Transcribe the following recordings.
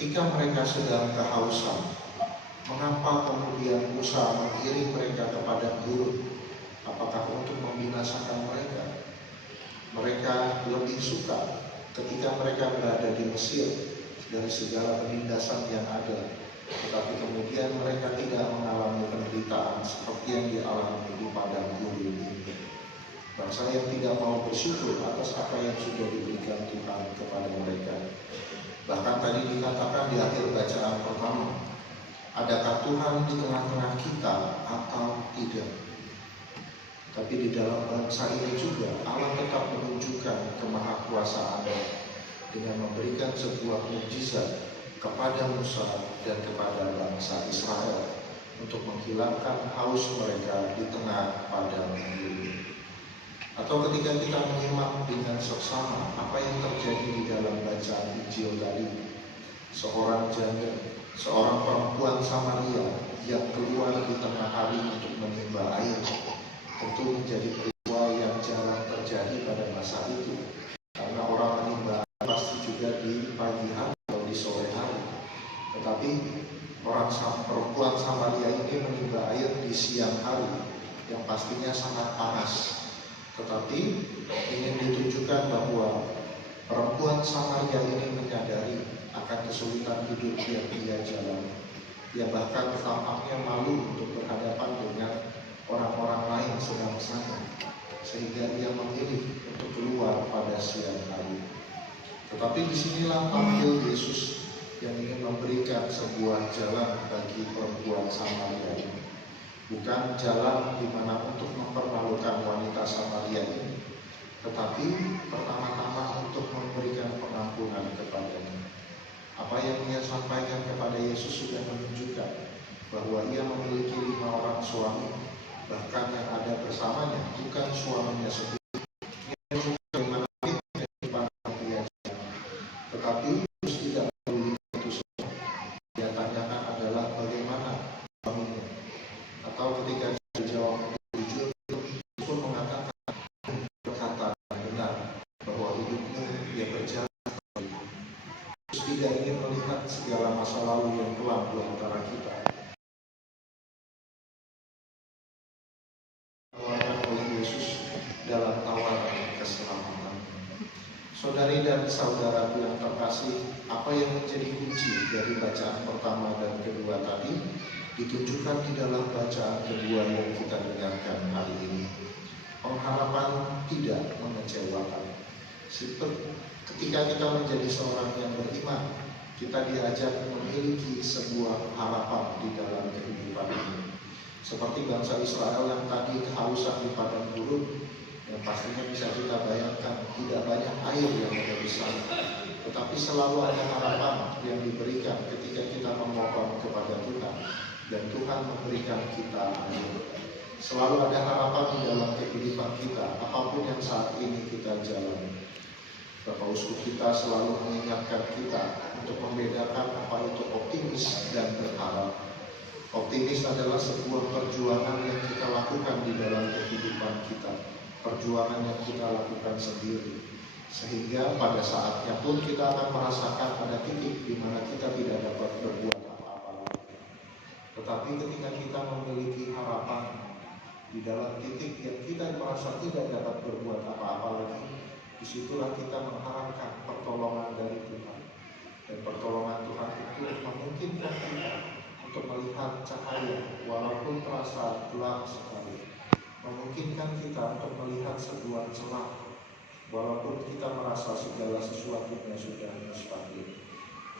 ketika mereka sedang kehausan, mengapa kemudian Musa mengirim mereka ke padang gurun? Apakah untuk membinasakan mereka? Mereka lebih suka ketika mereka berada di Mesir dari segala penindasan yang ada, tetapi kemudian mereka tidak mengalami penderitaan seperti yang dialami di padang gurun ini. Bangsa yang tidak mau bersyukur atas apa yang sudah diberikan Tuhan kepada mereka. Bahkan tadi dikatakan di akhir bacaan pertama, adakah Tuhan di tengah-tengah kita atau tidak? Tapi di dalam bangsa ini juga Allah tetap menunjukkan kemahakuasaannya dengan memberikan sebuah mukjizat kepada Musa dan kepada bangsa Israel untuk menghilangkan haus mereka di tengah padang gurun. Atau ketika kita menyimak dengan seksama apa yang terjadi di dalam bacaan Injil tadi, seorang janda, seorang perempuan Samaria yang keluar di tengah hari untuk menimba air, tentu menjadi peristiwa yang jarang terjadi pada masa itu, karena orang menimba air pasti juga di pagi hari atau di sore hari. Tetapi perempuan Samaria ini menimba air di siang hari yang pastinya sangat panas. Tetapi ingin ditunjukkan bahwa perempuan Samaria ini menyadari akan kesulitan hidup yang dia jalani. Dia bahkan tampaknya malu untuk berhadapan dengan orang-orang lain sedang sana, sehingga dia memilih untuk keluar pada siang hari. Tetapi disinilah tampil Yesus yang ingin memberikan sebuah jalan bagi perempuan Samaria ini. Bukan jalan di mana untuk mempermalukan wanita Samaria ini, tetapi pertama-tama untuk memberikan pengampunan kepadanya. Apa yang ia sampaikan kepada Yesus sudah menunjukkan bahwa ia memiliki 5 orang suami, bahkan yang ada bersamanya bukan suaminya sendiri, tetapi Yesus tidak peduli itu semua. Dia tanyakan adalah bagaimana suaminya, atau ketika dia dijawab jujur, dia pun mengatakan berkata benar bahwa hidupnya dia berjalan. Yesus tidak ingin melihat segala masa lalu yang kelam di antara kita. Tawaran oleh Yesus dalam tawaran keselamatan. Saudari dan saudaraku yang terkasih, apa yang menjadi kunci dari bacaan pertama dan kedua tadi ditunjukkan di dalam bacaan kedua yang kita dengarkan hari ini. Pengharapan tidak mengecewakan. Ketika kita menjadi seorang yang beriman, kita diajak memiliki sebuah harapan di dalam kehidupan ini. Seperti bangsa Israel yang tadi kehausan di padang gurun, yang pastinya bisa kita bayangkan tidak banyak air yang ada di sana, tetapi selalu ada harapan yang diberikan ketika kita memohon kepada Tuhan, dan Tuhan memberikan kita air. Selalu ada harapan di dalam kehidupan kita, apapun yang saat ini kita jalani. Bapak Uskup kita selalu mengingatkan kita untuk membedakan apa itu optimis dan berharap. Optimis adalah sebuah perjuangan yang kita lakukan di dalam kehidupan kita, perjuangan yang kita lakukan sendiri, sehingga pada saatnya pun kita akan merasakan ada titik di mana kita tidak dapat berbuat apa-apa lagi. Tetapi ketika kita memiliki harapan di dalam titik yang kita merasa tidak dapat berbuat apa-apa lagi, disitulah kita mengharapkan pertolongan dari Tuhan. Dan pertolongan Tuhan itu memungkinkan kita untuk melihat cahaya walaupun terasa gelap sekali, memungkinkan kita untuk melihat sebuah celah walaupun kita merasa segala sesuatunya sudah mustahil.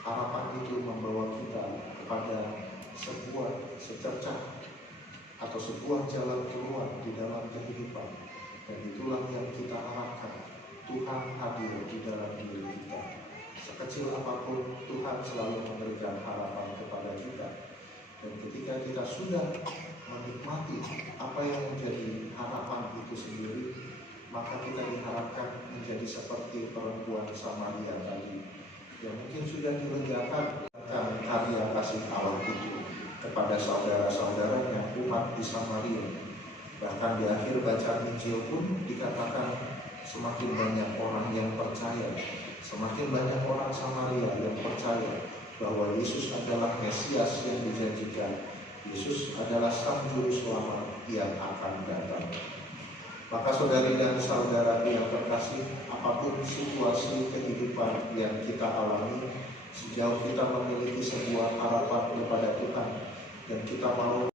Harapan itu membawa kita kepada sebuah secercah atau sebuah jalan keluar di dalam kehidupan, dan itulah yang kita harapkan. Tuhan hadir di dalam diri kita. Sekecil apapun, Tuhan selalu memberikan harapan kepada kita. Dan ketika kita sudah menikmati apa yang menjadi harapan itu sendiri, maka kita diharapkan menjadi seperti perempuan Samaria tadi, yang mungkin sudah dilegakan akan karya kasih Allah itu kepada saudara-saudaranya umat di Samaria. Bahkan di akhir bacaan Injil pun dikatakan semakin banyak orang yang percaya, semakin banyak orang Samaria yang percaya, bahwa Yesus adalah Mesias yang dijanjikan. Yesus adalah Sang Juru Selamat yang akan datang. Maka saudari dan saudara yang terkasih, apapun situasi kehidupan yang kita alami, sejauh kita memiliki sebuah harapan kepada Tuhan dan kita mau